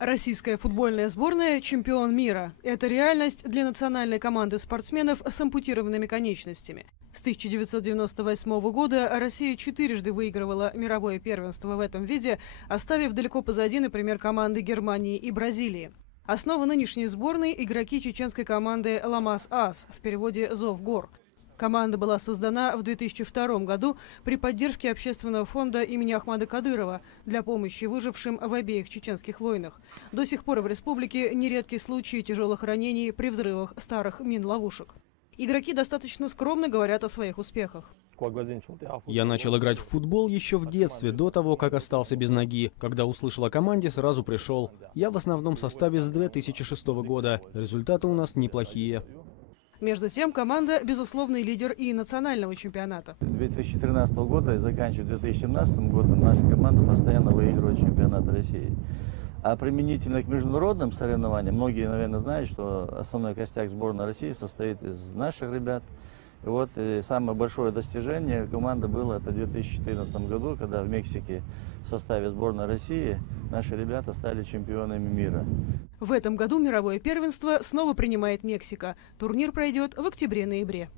Российская футбольная сборная – чемпион мира. Это реальность для национальной команды спортсменов с ампутированными конечностями. С 1998 года Россия четырежды выигрывала мировое первенство в этом виде, оставив далеко позади, например, команды Германии и Бразилии. Основа нынешней сборной – игроки чеченской команды «Ламаз-Ас», в переводе «Зов гор». Команда была создана в 2002 году при поддержке общественного фонда имени Ахмада Кадырова для помощи выжившим в обеих чеченских войнах. До сих пор в республике нередки случаи тяжелых ранений при взрывах старых мин-ловушек. Игроки достаточно скромно говорят о своих успехах. Я начал играть в футбол еще в детстве, до того, как остался без ноги. Когда услышал о команде, сразу пришел. Я в основном составе с 2006 года. Результаты у нас неплохие. Между тем, команда – безусловный лидер и национального чемпионата. 2013 года и заканчивая 2017 годом наша команда постоянно выигрывает чемпионат России. А применительно к международным соревнованиям, многие, наверное, знают, что основной костяк сборной России состоит из наших ребят. И вот самое большое достижение команды было это в 2014 году, когда в Мексике в составе сборной России наши ребята стали чемпионами мира. В этом году мировое первенство снова принимает Мексика. Турнир пройдет в октябре-ноябре.